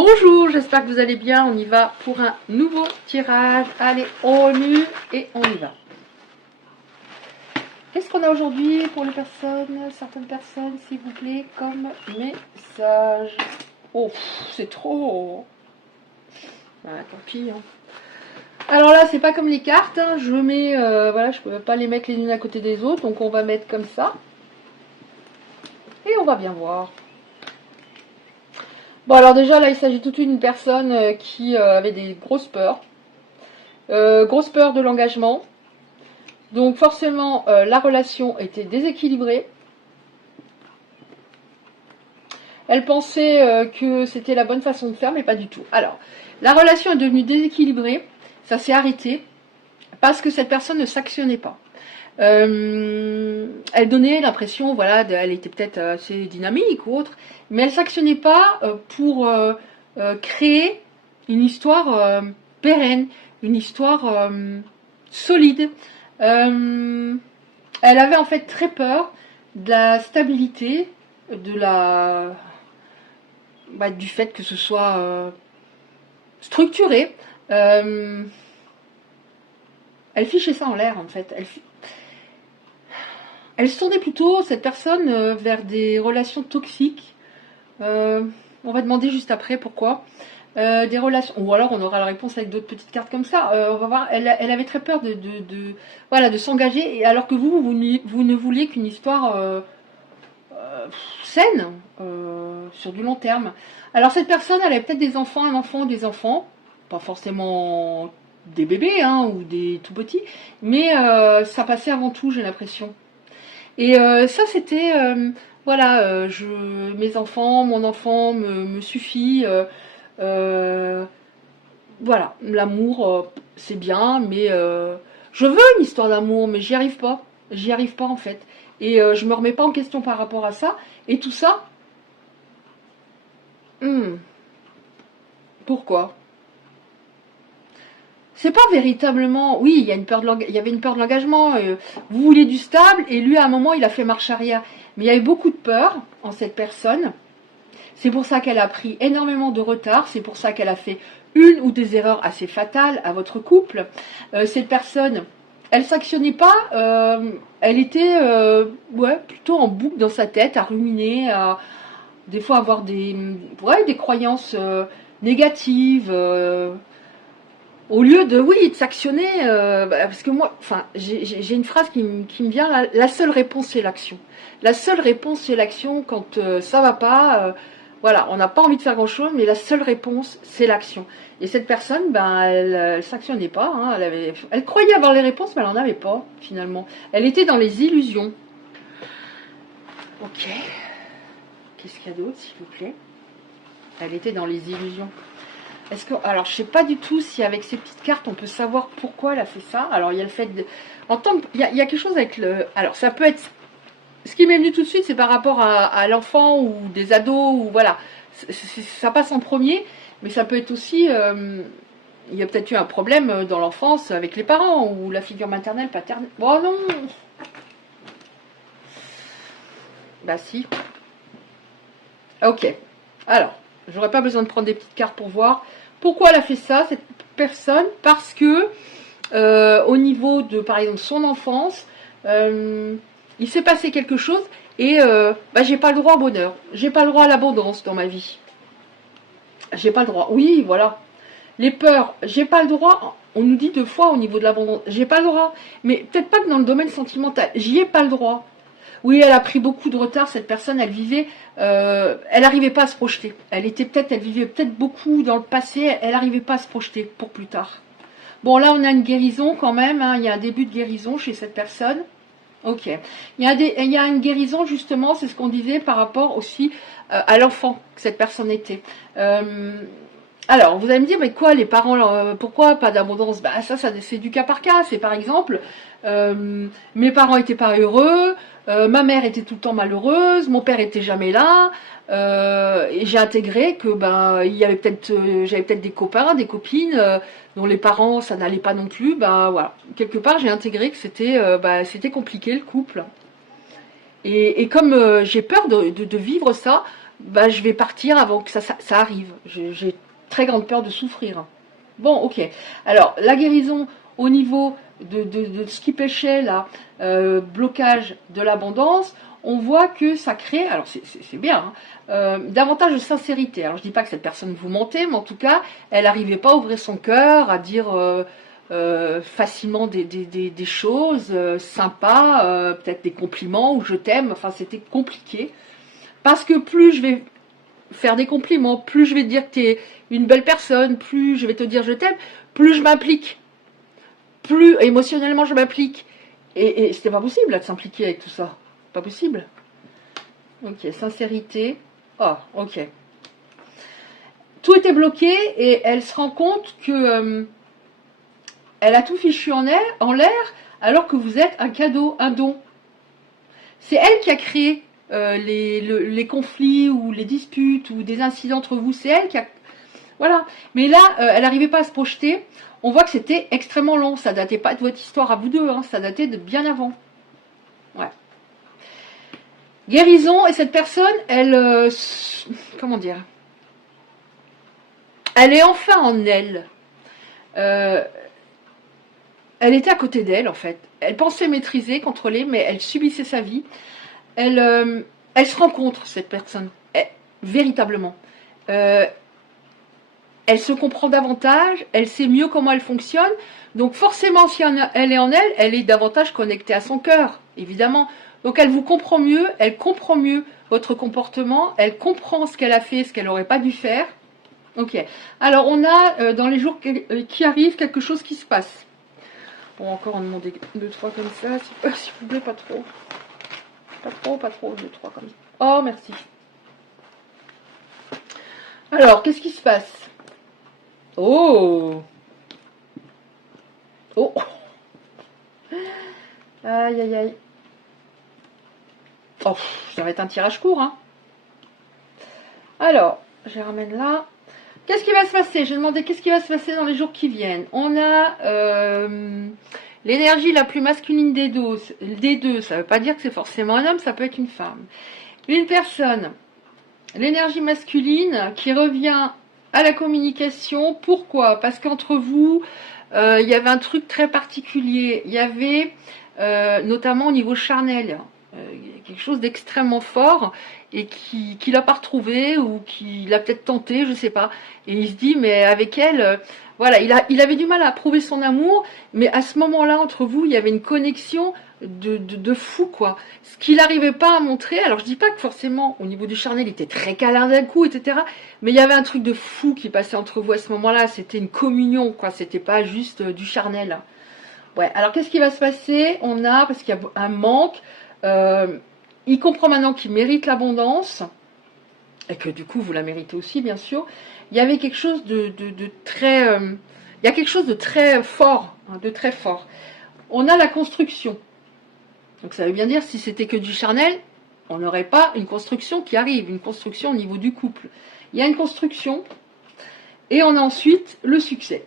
Bonjour, j'espère que vous allez bien. On y va pour un nouveau tirage. Allez, on remue et on y va. Qu'est-ce qu'on a aujourd'hui pour les personnes, certaines personnes, s'il vous plaît, comme message? Oh, c'est trop. Ah, tant pis. Hein. Alors là, c'est pas comme les cartes. Hein. Je mets, voilà, je peux pas les mettre les unes à côté des autres, donc on va mettre comme ça. Et on va bien voir. Bon, alors déjà, là, il s'agit tout d'une personne qui avait des grosses peurs. Grosse peur de l'engagement. Donc forcément, la relation était déséquilibrée. Elle pensait que c'était la bonne façon de faire, mais pas du tout. Alors, la relation est devenue déséquilibrée. Ça s'est arrêté parce que cette personne ne s'actionnait pas. Elle donnait l'impression, voilà, elle était peut-être assez dynamique ou autre, mais elle s'actionnait pas pour créer une histoire pérenne, une histoire solide. Elle avait en fait très peur de la stabilité, du fait que ce soit structuré. Elle fichait ça en l'air en fait. Elle se tournait plutôt, cette personne, vers des relations toxiques. On va demander juste après pourquoi. Des relations, ou alors on aura la réponse avec d'autres petites cartes comme ça. On va voir. Elle avait très peur de s'engager, alors que vous ne vouliez qu'une histoire saine sur du long terme. Alors cette personne, elle avait peut-être des enfants, un enfant ou des enfants, pas forcément des bébés hein, ou des tout petits, mais ça passait avant tout, j'ai l'impression. Et ça, c'était, mes enfants, mon enfant me suffit. Voilà, l'amour, c'est bien, mais je veux une histoire d'amour, mais j'y arrive pas. J'y arrive pas en fait. Et je me remets pas en question par rapport à ça. Et tout ça, pourquoi? C'est pas véritablement. Oui, il y a il y avait une peur de l'engagement. Vous voulez du stable, et lui, à un moment, il a fait marche arrière. Mais il y avait beaucoup de peur en cette personne. C'est pour ça qu'elle a pris énormément de retard. C'est pour ça qu'elle a fait une ou des erreurs assez fatales à votre couple. Cette personne, elle s'actionnait pas. Elle était plutôt en boucle dans sa tête, à ruminer, à des fois avoir des croyances négatives. Au lieu de, oui, de s'actionner, parce que moi, enfin, j'ai une phrase qui me vient, la seule réponse c'est l'action. La seule réponse c'est l'action quand ça va pas, voilà, on n'a pas envie de faire grand chose, mais la seule réponse c'est l'action. Et cette personne, elle s'actionnait pas, hein, elle croyait avoir les réponses, mais elle n'en avait pas, finalement. Elle était dans les illusions. Ok. Qu'est-ce qu'il y a d'autre, s'il vous plaît? Elle était dans les illusions. Alors, je sais pas du tout si avec ces petites cartes, on peut savoir pourquoi elle a fait ça. Alors, il y a le fait de... il y a quelque chose avec le... Alors, ça peut être... Ce qui m'est venu tout de suite, c'est par rapport à l'enfant ou des ados, ou voilà. Ça passe en premier, mais ça peut être aussi... il y a peut-être eu un problème dans l'enfance avec les parents, ou la figure maternelle, paternelle. Oh non! Bah si. Ok. Alors, j'aurais pas besoin de prendre des petites cartes pour voir. Pourquoi elle a fait ça, cette personne? Parce que au niveau de, par exemple, son enfance, il s'est passé quelque chose et j'ai pas le droit au bonheur. J'ai pas le droit à l'abondance dans ma vie. J'ai pas le droit. Oui, voilà. Les peurs, j'ai pas le droit. On nous dit deux fois au niveau de l'abondance, j'ai pas le droit. Mais peut-être pas que dans le domaine sentimental, j'y ai pas le droit. Oui, elle a pris beaucoup de retard, cette personne, elle vivait, elle n'arrivait pas à se projeter. Elle vivait peut-être beaucoup dans le passé, elle n'arrivait pas à se projeter pour plus tard. Bon, là, on a une guérison quand même, hein, il y a un début de guérison chez cette personne. Ok. Il y a une guérison, justement, c'est ce qu'on disait par rapport aussi à l'enfant que cette personne était. Alors, vous allez me dire, mais quoi, les parents, pourquoi pas d'abondance? Ça c'est du cas par cas. C'est par exemple, mes parents étaient pas heureux, ma mère était tout le temps malheureuse, mon père était jamais là, et j'ai intégré que il y avait j'avais peut-être des copains, des copines dont les parents ça n'allait pas non plus. Voilà, quelque part j'ai intégré que c'était compliqué le couple. Et comme j'ai peur de vivre ça, bah, je vais partir avant que ça arrive. J'ai très grande peur de souffrir. Bon, ok. Alors, la guérison au niveau de ce qui pêchait, là, blocage de l'abondance, on voit que ça crée, alors c'est bien, hein, davantage de sincérité. Alors, je dis pas que cette personne vous mentait, mais en tout cas, elle n'arrivait pas à ouvrir son cœur, à dire facilement des choses sympas, peut-être des compliments ou je t'aime. Enfin, c'était compliqué. Parce que plus je vais faire des compliments, plus je vais te dire que tu es une belle personne, plus je vais te dire je t'aime, plus je m'implique, plus émotionnellement je m'implique. Et c'était pas possible là, de s'impliquer avec tout ça. Pas possible. Ok, sincérité. Oh, ok. Tout était bloqué et elle se rend compte que elle a tout fichu en l'air alors que vous êtes un cadeau, un don. C'est elle qui a créé les conflits ou les disputes ou des incidents entre vous. C'est elle qui a... Voilà. Mais là, elle n'arrivait pas à se projeter. On voit que c'était extrêmement long. Ça datait pas de votre histoire à vous deux. Hein. Ça datait de bien avant. Ouais. Guérison. Et cette personne, elle... comment dire, elle est enfin en elle. Elle était à côté d'elle, en fait. Elle pensait maîtriser, contrôler, mais elle subissait sa vie. Elle se rencontre, cette personne, véritablement. Elle se comprend davantage, elle sait mieux comment elle fonctionne. Donc forcément, si elle est en elle, elle est davantage connectée à son cœur, évidemment. Donc elle vous comprend mieux, elle comprend mieux votre comportement, elle comprend ce qu'elle a fait, ce qu'elle n'aurait pas dû faire. Ok. Alors on a dans les jours qui arrivent quelque chose qui se passe. Bon, encore en demander 2-3 comme ça, s'il vous plaît, pas trop. Pas trop, 2-3 comme ça. Oh, merci. Alors, qu'est-ce qui se passe? Oh! Oh! Aïe, aïe, aïe. Oh, ça va être un tirage court, hein. Alors, je ramène là. Qu'est-ce qui va se passer? J'ai demandé qu'est-ce qui va se passer dans les jours qui viennent. On a l'énergie la plus masculine des deux. Ça ne veut pas dire que c'est forcément un homme, ça peut être une femme. Une personne, l'énergie masculine qui revient à la communication. Pourquoi? Parce qu'entre vous, il y avait un truc très particulier. Il y avait, notamment au niveau charnel, quelque chose d'extrêmement fort et qui l'a pas retrouvé ou qui l'a peut-être tenté, je sais pas. Et il se dit, mais avec elle, voilà, il avait du mal à prouver son amour, mais à ce moment-là, entre vous, il y avait une connexion de fou, quoi. Ce qu'il n'arrivait pas à montrer, alors je dis pas que forcément, au niveau du charnel, il était très câlin d'un coup, etc. Mais il y avait un truc de fou qui passait entre vous à ce moment-là. C'était une communion, quoi. C'était pas juste du charnel. Ouais, alors qu'est-ce qui va se passer? On a, parce qu'il y a un manque, il comprend maintenant qu'il mérite l'abondance, et que du coup vous la méritez aussi, bien sûr. Il y avait quelque chose de très... il y a quelque chose de très fort, hein, de très fort. On a la construction. Donc ça veut bien dire, si c'était que du charnel, on n'aurait pas une construction qui arrive, une construction au niveau du couple. Il y a une construction, et on a ensuite le succès.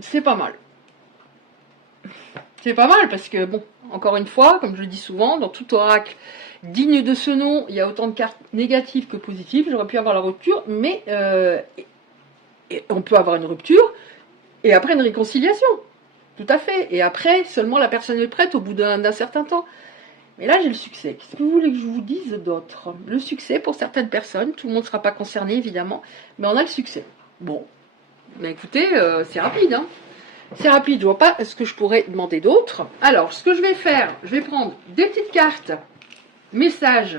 C'est pas mal. C'est pas mal parce que, bon, encore une fois, comme je le dis souvent, dans tout oracle digne de ce nom, il y a autant de cartes négatives que positives. J'aurais pu avoir la rupture, mais on peut avoir une rupture et après une réconciliation. Tout à fait. Et après, seulement la personne est prête au bout d'un certain temps. Mais là, j'ai le succès. Qu'est-ce que vous voulez que je vous dise d'autre? Le succès pour certaines personnes, tout le monde ne sera pas concerné évidemment, mais on a le succès. Bon, mais écoutez, c'est rapide, hein. C'est rapide, je vois pas ce que je pourrais demander d'autre. Alors, ce que je vais faire, je vais prendre des petites cartes, messages,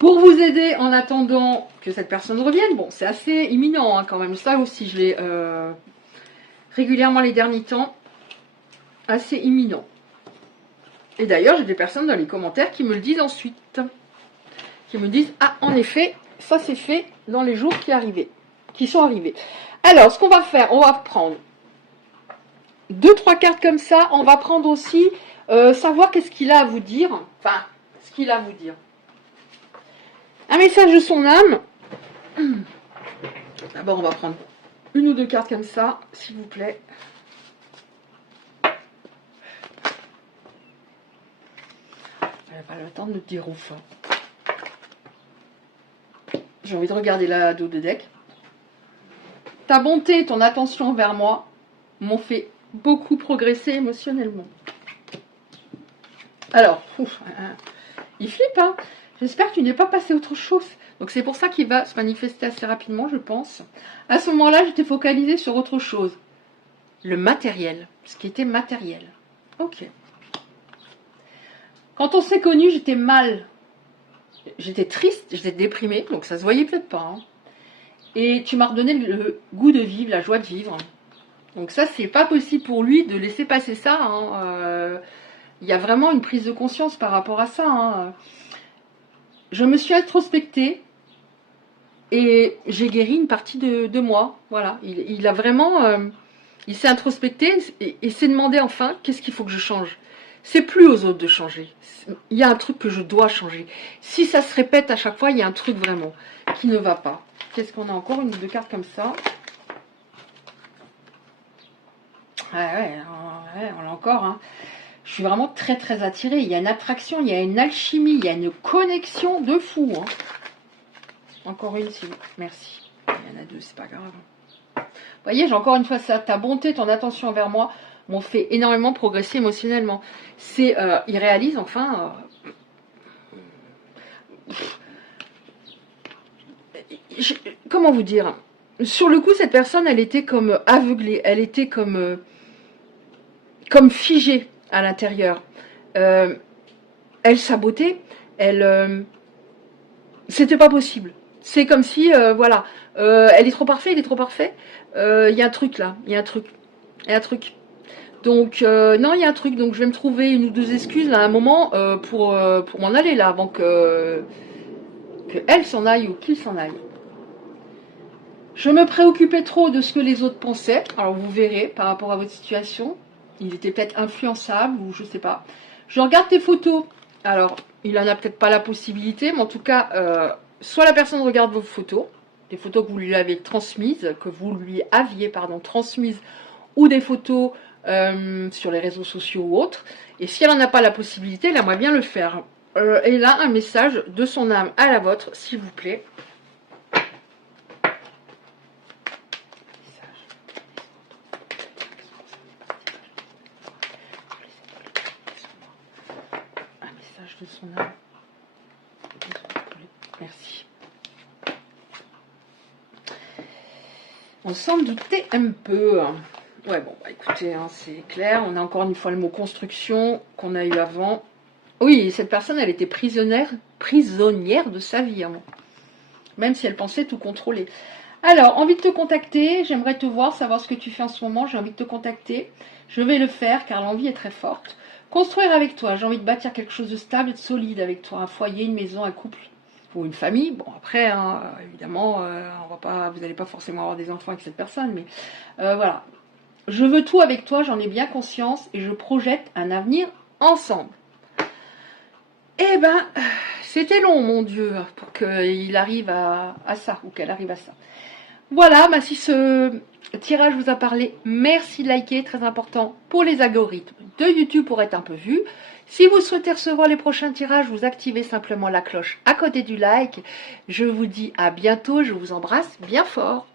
pour vous aider en attendant que cette personne revienne. Bon, c'est assez imminent hein, quand même. Ça aussi, je l'ai régulièrement les derniers temps. Assez imminent. Et d'ailleurs, j'ai des personnes dans les commentaires qui me le disent ensuite. Qui me disent, ah, en effet, ça c'est fait dans les jours qui sont arrivés. Alors, ce qu'on va faire, on va prendre 2-3 cartes comme ça. On va prendre aussi savoir qu'est-ce qu'il a à vous dire. Enfin, ce qu'il a à vous dire. Un message de son âme. D'abord, on va prendre une ou deux cartes comme ça, s'il vous plaît. Elle va le temps de nous dire ouf. J'ai envie de regarder la dos de deck. Ta bonté et ton attention envers moi m'ont fait beaucoup progresser émotionnellement. Alors, il flippe, hein. J'espère que tu n'es pas passé à autre chose. Donc c'est pour ça qu'il va se manifester assez rapidement, je pense. À ce moment-là, j'étais focalisée sur autre chose. Le matériel, ce qui était matériel. Ok. Quand on s'est connus, j'étais mal. J'étais triste, j'étais déprimée, donc ça se voyait peut-être pas. Hein. Et tu m'as redonné le goût de vivre, la joie de vivre. Donc ça, c'est pas possible pour lui de laisser passer ça. Hein. Il y a vraiment une prise de conscience par rapport à ça. Hein. Je me suis introspectée et j'ai guéri une partie de moi. Voilà, il a vraiment... il s'est introspecté et s'est demandé enfin, qu'est-ce qu'il faut que je change? C'est plus aux autres de changer. Il y a un truc que je dois changer. Si ça se répète à chaque fois, il y a un truc vraiment qui ne va pas. Qu'est-ce qu'on a encore? Une ou deux cartes comme ça. Ouais, on l'a encore. Hein. Je suis vraiment très très attirée. Il y a une attraction, il y a une alchimie, il y a une connexion de fou. Hein. Encore une, si vous... Merci. Il y en a deux, c'est pas grave. Vous voyez, j'ai encore une fois ça. Ta bonté, ton attention envers moi m'ont fait énormément progresser émotionnellement. C'est, il réalise enfin... comment vous dire? Sur le coup, cette personne, elle était comme aveuglée. Elle était comme figée à l'intérieur. Elle sabotait. C'était pas possible. C'est comme si, voilà, elle est trop parfaite, il est trop parfait. Il y a un truc là, il y a un truc. Il y a un truc. Donc, non, il y a un truc. Donc, je vais me trouver une ou deux excuses là, à un moment pour m'en aller là, avant que elle s'en aille ou qu'il s'en aille. Je me préoccupais trop de ce que les autres pensaient. Alors, vous verrez par rapport à votre situation. Il était peut-être influençable ou je sais pas. Je regarde tes photos. Alors, il en a peut-être pas la possibilité, mais en tout cas, soit la personne regarde vos photos, des photos que vous lui avez transmises, transmises, ou des photos sur les réseaux sociaux ou autres. Et si elle n'en a pas la possibilité, elle aimerait bien le faire. Et là, un message de son âme à la vôtre, s'il vous plaît. Un message de son âme. Merci. On s'en doutait un peu. Ouais, bon, bah écoutez, hein, c'est clair. On a encore une fois le mot construction qu'on a eu avant. Oui, cette personne, elle était prisonnière de sa vie. Hein, même si elle pensait tout contrôler. Alors, envie de te contacter. J'aimerais te voir, savoir ce que tu fais en ce moment. J'ai envie de te contacter. Je vais le faire car l'envie est très forte. Construire avec toi. J'ai envie de bâtir quelque chose de stable et de solide avec toi. Un foyer, une maison, un couple. Ou une famille, bon après, hein, évidemment, vous n'allez pas forcément avoir des enfants avec cette personne, mais voilà. Je veux tout avec toi, j'en ai bien conscience, et je projette un avenir ensemble. Eh ben, c'était long, mon Dieu, pour qu'il arrive à ça, ou qu'elle arrive à ça. Voilà, si ce tirage vous a parlé, merci de liker, très important pour les algorithmes de YouTube pour être un peu vu. Si vous souhaitez recevoir les prochains tirages, vous activez simplement la cloche à côté du like. Je vous dis à bientôt, je vous embrasse bien fort.